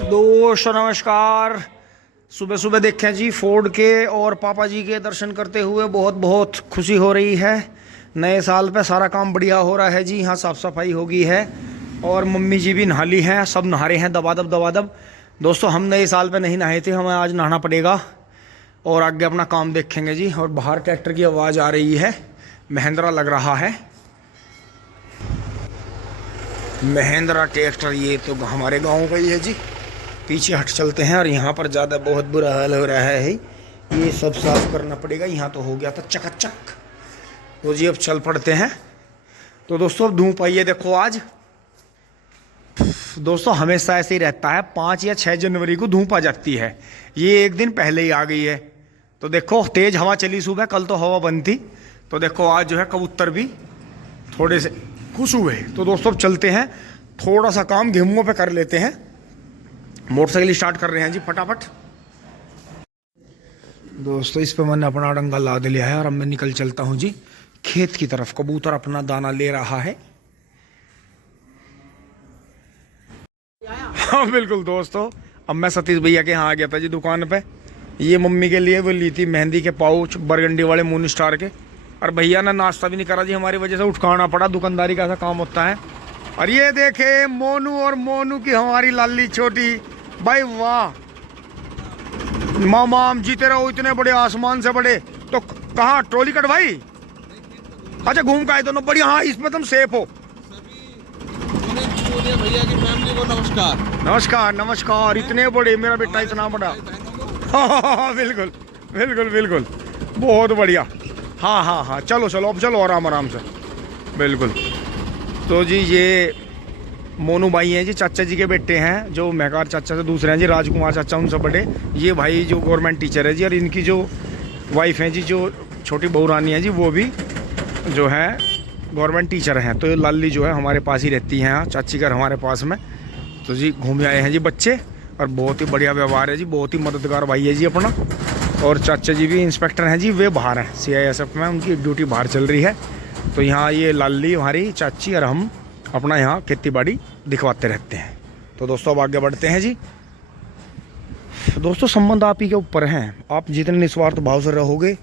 दोस्तों नमस्कार। सुबह सुबह देखें जी फोर्ड के और पापा जी के दर्शन करते हुए बहुत बहुत खुशी हो रही है। नए साल पे सारा काम बढ़िया हो रहा है जी। यहाँ साफ़ सफाई हो गई है और मम्मी जी भी नहा ली हैं, सब नहा रहे हैं दबादब दबादब। दोस्तों हम नए साल पे नहीं नहाए थे, हमें आज नहाना पड़ेगा और आगे अपना काम देखेंगे जी। और बाहर ट्रैक्टर की आवाज़ आ रही है, महिंद्रा लग रहा है, महिंद्रा ट्रैक्टर। ये तो हमारे गांव का ही है जी। पीछे हट चलते हैं और यहाँ पर ज़्यादा बहुत बुरा हाल हो रहा है, ये सब साफ करना पड़ेगा। यहाँ तो हो गया था चकाचक, तो जी अब चल पड़ते हैं। तो दोस्तों अब धूप आई है, देखो आज दोस्तों हमेशा ऐसे ही रहता है, 5 या 6 जनवरी को धूप आ जाती है। ये एक दिन पहले ही आ गई है। तो देखो तेज़ हवा चली सुबह, कल तो हवा बंद थी। तो देखो आज जो है कबूतर भी थोड़े से खुश हुए। तो दोस्तों अब चलते हैं, थोड़ा सा काम गेहूं पे कर लेते हैं। मोटरसाइकिल स्टार्ट कर रहे हैं जी फटाफट। दोस्तों इस पे मैंने अपना डंगा लाद लिया है और अब मैं निकल चलता हूं जी खेत की तरफ। कबूतर अपना दाना ले रहा है। हाँ बिल्कुल दोस्तों, अब मैं सतीश भैया के यहाँ आ गया था जी दुकान पे। ये मम्मी के लिए वो ली थी मेहंदी के पाउच बरगंडी वाले मून स्टार के। और भैया ने नाश्ता भी नहीं करा जी, हमारी वजह से उठकाना पड़ा। दुकानदारी का ऐसा काम होता है। और ये देखे मोनू, और मोनू की हमारी लाली छोटी भाई, वाह मामा हम जीते रहो, इतने बड़े आसमान से बड़े। तो कहाँ ट्रॉली कट भाई? अच्छा घूम का आए दोनों बढ़िया। हाँ इसमें तुम सेफ हो। भैया की फैमिली को नमस्कार। नमस्कार नमस्कार। इतने बड़े, मेरा बेटा इतना बड़ा। हाँ बिल्कुल बिल्कुल बिल्कुल, बहुत बढ़िया। हाँ हाँ हाँ चलो चलो अब चलो आराम आराम से, बिल्कुल। तो जी ये मोनू भाई हैं जी, चाचा जी के बेटे हैं, जो महकार चाचा से दूसरे हैं जी, राजकुमार चाचा उनसे बड़े। ये भाई जो गवर्नमेंट टीचर है जी, और इनकी जो वाइफ हैं जी, जो छोटी बहू रानी है जी, वो भी जो है गवर्नमेंट टीचर हैं। तो लाली जो है हमारे पास ही रहती हैं यहाँ, चाची घर हमारे पास में। तो जी घूम आए हैं जी बच्चे, और बहुत ही बढ़िया व्यवहार है जी, बहुत ही मददगार भाई है जी अपना। और चाचा जी भी इंस्पेक्टर हैं जी, वे बाहर हैं CISF में, उनकी ड्यूटी बाहर चल रही है। तो यहाँ ये लाली हमारी चाची और हम अपना यहाँ खेती बाड़ी दिखवाते रहते हैं। तो दोस्तों अब आगे बढ़ते हैं जी। दोस्तों संबंध आप ही के ऊपर हैं, आप जितने निस्वार्थ भाव से रहोगे,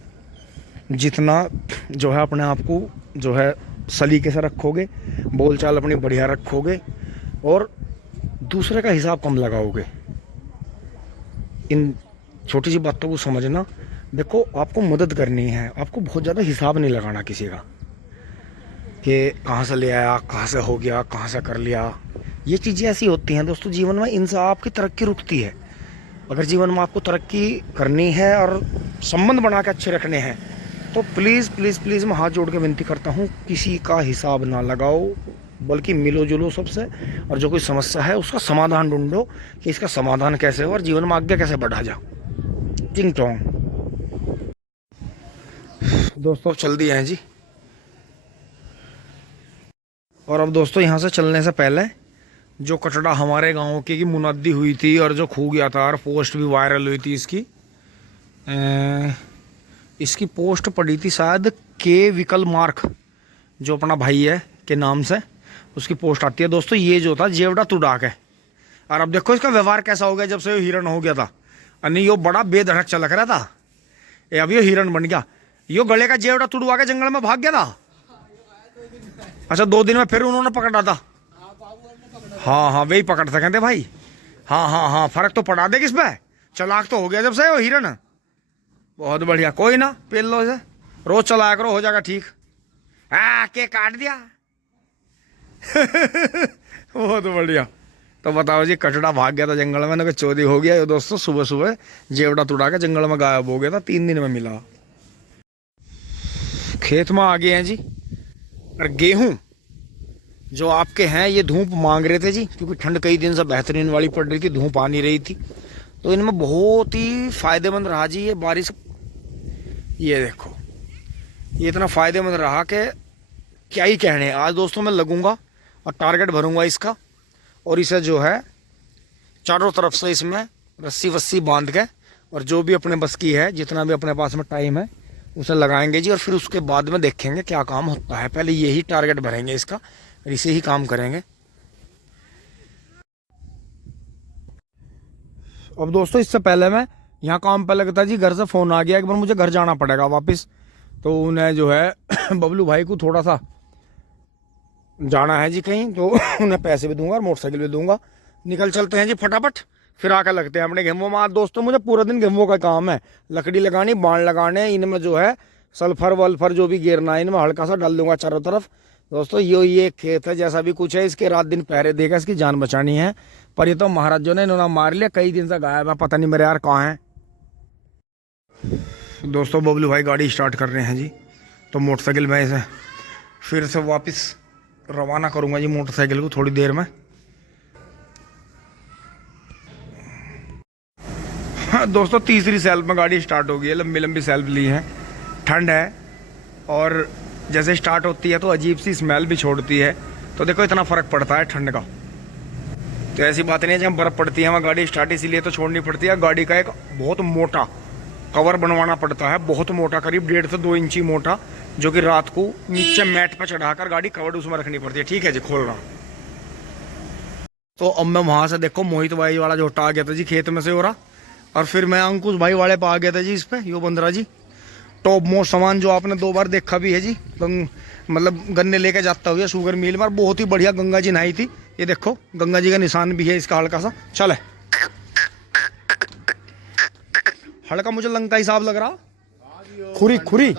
जितना जो है अपने आप को जो है सलीके से रखोगे, बोलचाल अपनी बढ़िया रखोगे, और दूसरे का हिसाब कम लगाओगे। इन छोटी सी बातों को समझना। देखो आपको मदद करनी है, आपको बहुत ज़्यादा हिसाब नहीं लगाना किसी का, कि कहाँ से ले आया, कहाँ से हो गया, कहाँ से कर लिया। ये चीज़ें ऐसी होती हैं दोस्तों जीवन में, इनसे आपकी तरक्की रुकती है। अगर जीवन में आपको तरक्की करनी है और संबंध बना के अच्छे रखने हैं, तो प्लीज़ प्लीज़ प्लीज़ मैं हाथ जोड़ के विनती करता हूँ, किसी का हिसाब ना लगाओ, बल्कि मिलो जुलो सबसे। और जो कोई समस्या है उसका समाधान ढूंढो, कि इसका समाधान कैसे हो और जीवन में आगे कैसे बढ़ा जाओ। टिंग टोंग। दोस्तों चल दिए हैं जी। और अब दोस्तों यहाँ से चलने से पहले जो कचड़ा हमारे गांव की मुनादी हुई थी और जो खो गया था, और पोस्ट भी वायरल हुई थी इसकी पोस्ट पड़ी थी शायद के विकल मार्क, जो अपना भाई है के नाम से उसकी पोस्ट आती है। दोस्तों ये जो था जेवड़ा तुड़ाक है, और अब देखो इसका व्यवहार कैसा हो गया जब से हिरण हो गया था। अनि यो बड़ा बेधड़क चलक रहा था, ये अब यो हिरण बन गया। यो गले का जेवड़ा तुड़वा के जंगल में भाग गया था। अच्छा 2 दिन में फिर उन्होंने पकड़ा था। हाँ हाँ वही पकड़ था कहते भाई। हाँ हाँ हाँ फर्क तो पड़ा दे किस पे, चलाक तो हो गया जब से वो हिरण। बहुत बढ़िया, कोई ना पेल लो इसे, रोज चलाया करो, हो जाएगा ठीक। के काट दिया। बहुत बढ़िया। तो बताओ जी कचड़ा भाग गया था जंगल में, ना चोरी हो गया। दोस्तों सुबह सुबह जेवड़ा तुड़ा के जंगल में गायब हो गया था, 3 दिन में मिला। खेत में आ गए हैं जी। और गेहूं जो आपके हैं ये धूप मांग रहे थे जी, क्योंकि ठंड कई दिन से बेहतरीन वाली पड़ रही थी, धूप आ नहीं रही थी। तो इनमें बहुत ही फायदेमंद रहा जी ये बारिश। ये देखो ये इतना फायदेमंद रहा कि क्या ही कहने। आज दोस्तों मैं लगूंगा और टारगेट भरूंगा इसका, और इसे जो है चारों तरफ से इसमें रस्सी वस्सी बांध के, और जो भी अपने बस की है, जितना भी अपने पास में टाइम है उसे लगाएंगे जी। और फिर उसके बाद में देखेंगे क्या काम होता है। पहले यही टारगेट भरेंगे इसका, और इसे ही काम करेंगे। अब दोस्तों इससे पहले मैं यहाँ काम पे लगता जी, घर से फ़ोन आ गया, एक बार मुझे घर जाना पड़ेगा वापस। तो उन्हें जो है बबलू भाई को थोड़ा सा जाना है जी कहीं, तो उन्हें पैसे भी दूंगा और मोटरसाइकिल भी दूंगा। निकल चलते हैं जी फटाफट, फिर आकर लगते हैं अपने गेहूँ में। आज दोस्तों मुझे पूरा दिन गेहूँ का काम है, लकड़ी लगानी, बाण लगाने, इनमें जो है सल्फर वल्फर जो भी गिरना है इनमें हल्का सा डाल दूंगा चारों तरफ। दोस्तों ये खेत है, जैसा भी कुछ है इसके रात दिन पहरे देगा, इसकी जान बचानी है। पर ये तो महाराजों ने इन्होंने मार लिया, कई दिन से गायब है, पता नहीं मेरे यार कहाँ है। दोस्तों बबलू भाई गाड़ी स्टार्ट कर रहे हैं जी, तो मोटरसाइकिल में इसे फिर से वापस रवाना करूंगा जी मोटरसाइकिल को थोड़ी देर में। हाँ दोस्तों तीसरी सेल्फ में गाड़ी स्टार्ट हो गई है, लंबी लंबी सेल्फ ली है। ठंड है और जैसे स्टार्ट होती है तो अजीब सी स्मेल भी छोड़ती है, तो देखो इतना फ़र्क पड़ता है ठंड का। तो ऐसी बात नहीं है, जब बर्फ़ पड़ती है वहाँ गाड़ी स्टार्ट इसीलिए तो छोड़नी पड़ती है। गाड़ी का एक बहुत मोटा कवर बनवाना पड़ता है, बहुत मोटा, करीब 1.5 से 2 इंची मोटा, जो कि रात को नीचे मैट पर चढ़ाकर गाड़ी कवर्ड उसमें रखनी पड़ती है। ठीक है जी, खोल रहा हूँ। तो अब मैं वहाँ से देखो मोहित भाई वाला झोटा आ गया था जी खेत में से हो रहा, और फिर मैं अंकुश भाई वाले पे आ गया था जी, इस पे यो 15 जी टॉप मोस्ट सामान जो आपने 2 बार देखा भी है जी, मतलब गन्ने लेके जाता हुआ शुगर मिल में। बहुत ही बढ़िया गंगा जी नहाई थी, ये देखो गंगा जी का निशान भी है इसका हल्का सा। चले हल्का मुझे लंका हिसाब लग रहा, खुरी खुरी।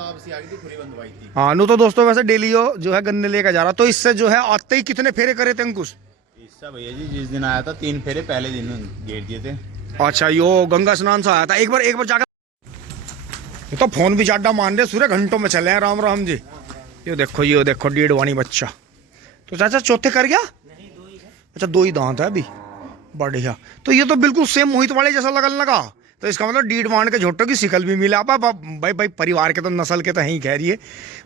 हाँ नो तो दोस्तों वैसे डेली जो है गन्ने लेके जा रहा, तो इससे जो है आते ही कितने फेरे करे थे अंकुश? इससे भैया जी जिस दिन आया था 3 फेरे पहले दिन गेट दिए थे। अच्छा यो गंगा स्नान से आया था, एक बार जाकर तो फोन भी जाडा मान रहे, सूर्य घंटों में चले हैं। राम राम जी। ये देखो 1.5 वाणी बच्चा। तो चाचा चौथे कर गया? अच्छा 2 ही दांत है अभी, बढ़िया। तो ये तो बिल्कुल सेम मोहित वाले जैसा लगन लगा, तो इसका मतलब 1.5 वाण के झोटों की शिकल भी मिला। भाई परिवार के तो नस्ल के तो ही कह रही है।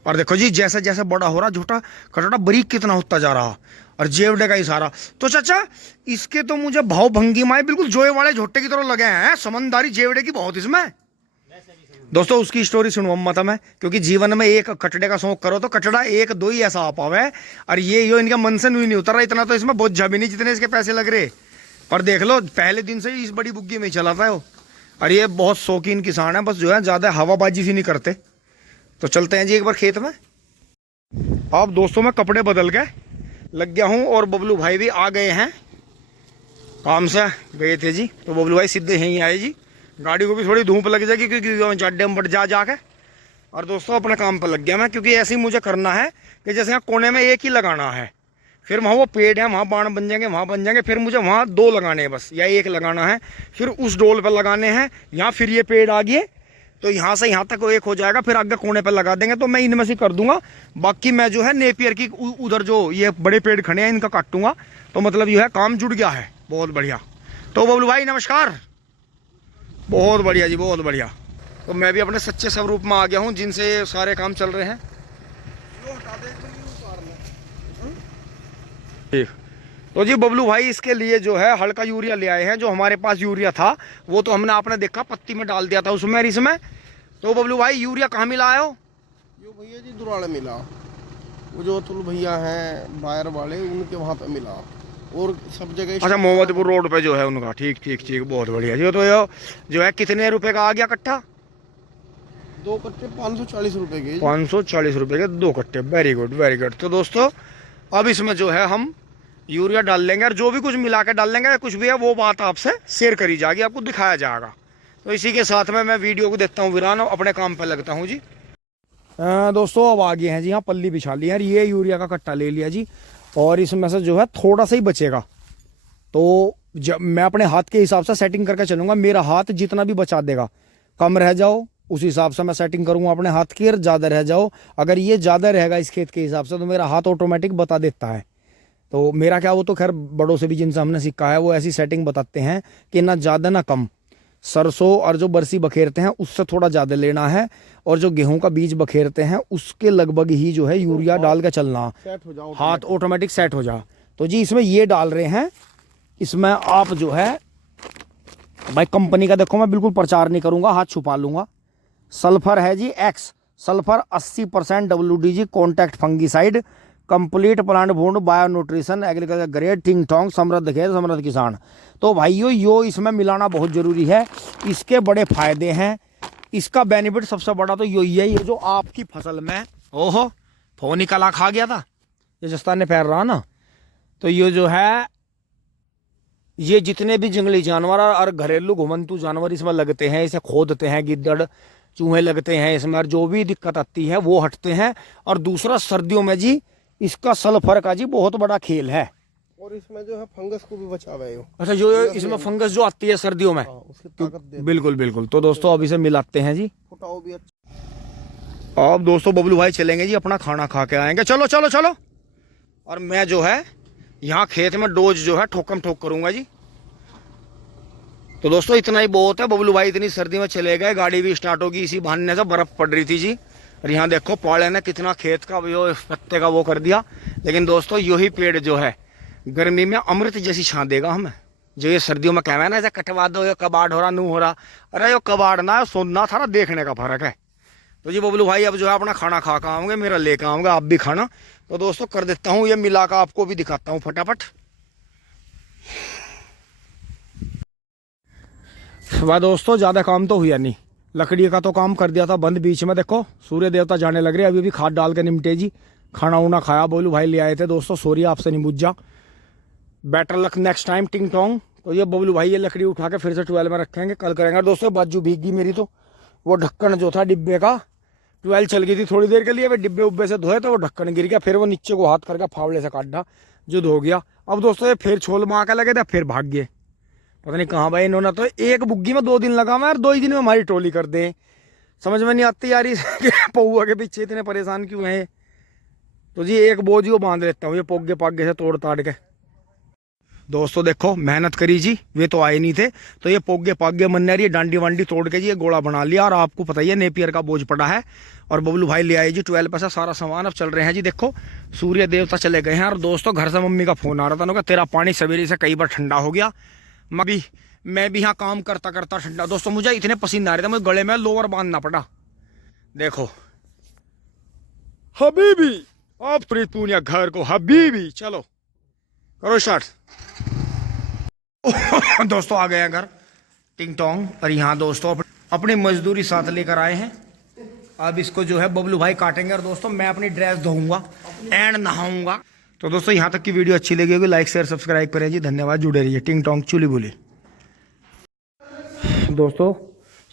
और देखो जी जैसे जैसे बड़ा हो रहा झोटा कटोटा बारीक कितना होता जा रहा, और जेवड़े का इशारा। तो चाचा इसके तो मुझे भाव भंगी माए बिल्कुल जोए वाले झोटे की तरह लगे हैं, समझदारी जेवड़े की बहुत इसमें। दोस्तों उसकी स्टोरी सुनवा मत मैं, क्योंकि जीवन में एक कटड़े का शौक करो तो कटड़ा 1-2 ही ऐसा आ पावे, और ये यो इनका मन से नहीं उतर रहा। इतना तो इसमें बहुत भी नहीं जितने इसके पैसे लग रहे। पर देख लो पहले दिन से ही इस बड़ी बुग्गी में ही चला था वो, और ये बहुत शौकीन किसान है, बस जो है ज़्यादा हवाबाजी सी नहीं करते। तो चलते हैं जी एक बार खेत में। अब दोस्तों मैं कपड़े बदल के लग गया हूँ, और बबलू भाई भी आ गए हैं, काम से गए थे जी, तो बबलू भाई सीधे यहीं आए जी। गाड़ी को भी थोड़ी धूप लग जाएगी क्योंकि चड्डे में बढ़ जाके। और दोस्तों अपने काम पर लग गया मैं, क्योंकि ऐसे ही मुझे करना है कि जैसे यहाँ कोने में एक ही लगाना है, फिर वहाँ वो पेड़ है वहाँ बाण बन जाएंगे, वहाँ बन जाएंगे, फिर मुझे वहाँ 2 लगाने हैं बस, या 1 लगाना है, फिर उस डोल पर लगाने हैं, यहाँ फिर ये पेड़ आ गए तो यहाँ से यहाँ तक 1 हो जाएगा, फिर आगे कोने पर लगा देंगे। तो मैं इनमें से कर दूंगा, बाकी मैं जो है नेपियर की उधर जो ये बड़े पेड़ खड़े हैं इनका काटूंगा। तो मतलब ये है काम जुड़ गया है, बहुत बढ़िया। तो बबलू भाई नमस्कार। बहुत बढ़िया जी, बहुत बढ़िया। तो मैं भी अपने सच्चे स्वरूप में आ गया हूँ, जिनसे सारे काम चल रहे हैं। ठीक। तो जी बबलू भाई इसके लिए जो है हल्का यूरिया ले आए हैं, जो हमारे पास यूरिया था वो तो हमने आपने देखा पत्ती में डाल दिया था उसमें और इसमें। तो बबलू भाई यूरिया कहाँ मिला है? यो भैया जी दुराड़ा मिला, वो जो अतुल भैया हैं बायर वाले उनके वहाँ पे मिला, और सब जगह। अच्छा मोहम्मदपुर रोड पे जो है उनका। ठीक बहुत बढ़िया जी। तो ये जो है कितने रुपए का आ गया कट्ठा? 2 कट्टे 540 रुपए के। 540 रुपए के 2 कट्टे। Very good. तो दोस्तों अब इसमें जो है हम यूरिया डाल लेंगे, और जो भी कुछ मिला के डाल लेंगे, कुछ भी है वो बात आपसे शेयर करी जाएगी, आपको दिखाया जाएगा। तो इसी के साथ में मैं वीडियो को देखता हूँ विरान, अपने काम पर लगता हूँ जी। दोस्तों अब आ गए हैं जी, यहाँ पल्ली बिछा ली है, ये यूरिया का कट्टा ले लिया जी, और इसमें से जो है थोड़ा सा ही बचेगा। तो जब मैं अपने हाथ के हिसाब से सेटिंग करके चलूंगा, मेरा हाथ जितना भी बचा देगा, कम रह जाओ उस हिसाब से मैं सेटिंग करूंगा अपने हाथ की, और ज़्यादा रह जाओ, अगर ये ज़्यादा रहेगा इस खेत के हिसाब से तो मेरा हाथ ऑटोमेटिक बता देता है। तो मेरा क्या, वो तो खैर बड़ों से भी जिनसे हमने सीखा है वो ऐसी सेटिंग बताते हैं कि ना ज़्यादा ना कम। सरसों और जो बरसी बखेरते हैं उससे थोड़ा ज़्यादा लेना है, और जो गेहूं का बीज बखेरते हैं उसके लगभग ही जो है यूरिया डाल के चलना, हाथ ऑटोमेटिक सेट हो जा। तो जी इसमें ये डाल रहे हैं, इसमें आप जो है भाई कंपनी का देखो, मैं बिल्कुल प्रचार नहीं करूंगा, हाथ छुपा लूंगा। सल्फर है जी एक्स, sulphur 80% WDG contact fungicide, complete plant food bio nutrition agriculture grade टिंग टोंग समृद्ध खेत समृद्ध किसान। तो भाइयों यो इसमें मिलाना बहुत ज़रूरी है। इसके बड़े फायदे हैं। इसका बेनिफिट सबसे बड़ा तो यही है, ये जो आपकी फसल में ओहो फोनी कला खा गया था ये जस्ता ने पैर रहा ना, तो ये जो है ये जितने भी जंगली जानवर और घरेलू घुमंतु जानवर इसमें लगते हैं, इसे खोदते हैं, गिद्दड़ चूहे लगते हैं इसमें, और जो भी दिक्कत आती है वो हटते हैं। और दूसरा सर्दियों में जी इसका सल्फर का जी बहुत बड़ा खेल है। और इसमें जो है फंगस को भी बचावे है। अच्छा जो इसमें फंगस जो आती है सर्दियों में, उसकी ताकत दे। बिल्कुल बिल्कुल। तो दोस्तों अब इसे मिलाते हैं जी। फुटाओ भी अच्छा। अब दोस्तों बबलू भाई चलेंगे जी अपना खाना खा के आएंगे। चलो चलो चलो। और मैं जो है यहाँ खेत में डोज जो है ठोकम ठोक करूंगा जी। तो दोस्तों इतना ही बहुत है। बबलू भाई इतनी सर्दी में चले गए, गाड़ी भी स्टार्ट होगी इसी बहाने से, बर्फ पड़ रही थी जी। और यहाँ देखो पाले ने कितना खेत का वो पत्ते का वो कर दिया। लेकिन दोस्तों यही पेड़ जो है गर्मी में अमृत जैसी छां देगा हमें। जो ये सर्दियों में कहना है ना ऐसे कटवा दो, ये कबाड़ हो रहा नू हो रहा, अरे ये कबाड़ ना सोना था ना, देखने का फर्क है। तो जी बबलू भाई अब जो है अपना खाना खा कर आओगे, मेरा लेकर आओगे आप भी खाना। तो दोस्तों कर देता हूँ ये मिला कर आपको भी दिखाता हूँ फटाफट। वाह दोस्तों ज़्यादा काम तो हुआ नहीं, लकड़ी का तो काम कर दिया था बंद बीच में। देखो सूर्य देवता जाने लग रहे, अभी भी खाद डाल के निमटे जी। खाना उना खाया, बोलू भाई ले आए थे दोस्तों, सॉरी आपसे नहीं बुझा। बेटर लक नेक्स्ट टाइम टिंग टोंग। तो ये बबलू भाई ये लकड़ी उठा के फिर से 12 में रखेंगे, कल करेंगे दोस्तों। बाजू भीग गई मेरी, तो वो ढक्कन जो था डिब्बे का 12 चल गई थी थोड़ी देर के लिए, वे डिब्बे उब्बे से धोए तो वो ढक्कन गिर गया, फिर वो नीचे को हाथ करके फावड़े से काटा जो धो गया। अब दोस्तों ये फिर छोल मार के लगे थे, फिर भाग गए, पता नहीं कहाँ भाई इन्होंने। तो एक बुग्गी में 2 दिन लगा मैं, और 2 ही दिन में हमारी टोली कर दे। समझ में नहीं आती यार पौआ के पीछे इतने परेशान क्यों हैं। तो जी एक बोझ वो बांध लेता हूँ ये पोगे पागे से तोड़ ताड़ के। दोस्तों देखो मेहनत करी जी, वे तो आए नहीं थे, तो ये पोगे पागे मन्नरी डांडी वांडी तोड़ के जी ये गोला बना लिया। और आपको पता ही है नेपियर का बोझ पड़ा है, और बबलू भाई ले आए जी 12 पैसा सारा सामान। अब चल रहे हैं जी। देखो सूर्य देवता चले गए हैं, और दोस्तों घर से मम्मी का फोन आ रहा था, उन्होंने कहा तेरा पानी सवेरे से कई बार ठंडा हो गया। मैं भी यहाँ काम करता करता ठंडा। दोस्तों मुझे इतने पसीने आ रहे थे, मुझे गले में लोअर बांधना पड़ा। देखो हबीबी अब प्रीतपूनिया घर को हबीबी। चलो करो स्टार्ट। दोस्तों आ गए हैं घर टिंग टोंग, और यहाँ दोस्तों अपनी मजदूरी साथ लेकर आए हैं। अब इसको जो है बबलू भाई काटेंगे, और दोस्तों मैं अपनी ड्रेस धोऊंगा एंड नहाऊंगा। तो दोस्तों यहाँ तक की वीडियो अच्छी लगी होगी, लाइक शेयर सब्सक्राइब करें जी। धन्यवाद, जुड़े रहिए। टिंग टोंग चुली बुली। दोस्तों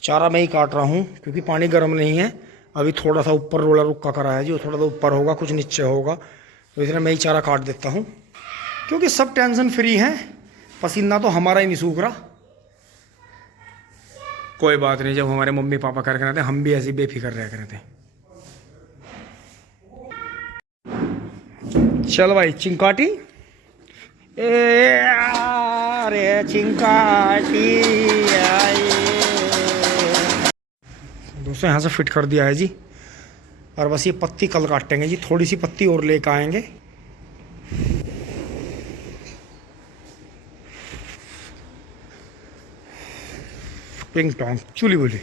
चारा मैं ही काट रहा हूँ क्योंकि पानी गर्म नहीं है, अभी थोड़ा सा ऊपर रोला रुक्का कराया जी, थोड़ा सा ऊपर होगा कुछ नीचे होगा, तो इसलिए मैं ही चारा काट देता हूँ क्योंकि सब टेंशन फ्री हैं। पसीना तो हमारा ही नहीं सूख रहा। कोई बात नहीं, जब हमारे मम्मी पापा कर रहे थे हम भी ऐसी बेफिक्र रह रहे थे। चल भाई चिंकाटी, अरे चिंकाटी आई। दोस्तों यहाँ से फिट कर दिया है जी, और बस ये पत्ती कल काटेंगे जी, थोड़ी सी पत्ती और लेकर आएंगे। टिंग टोंग चुली बुली।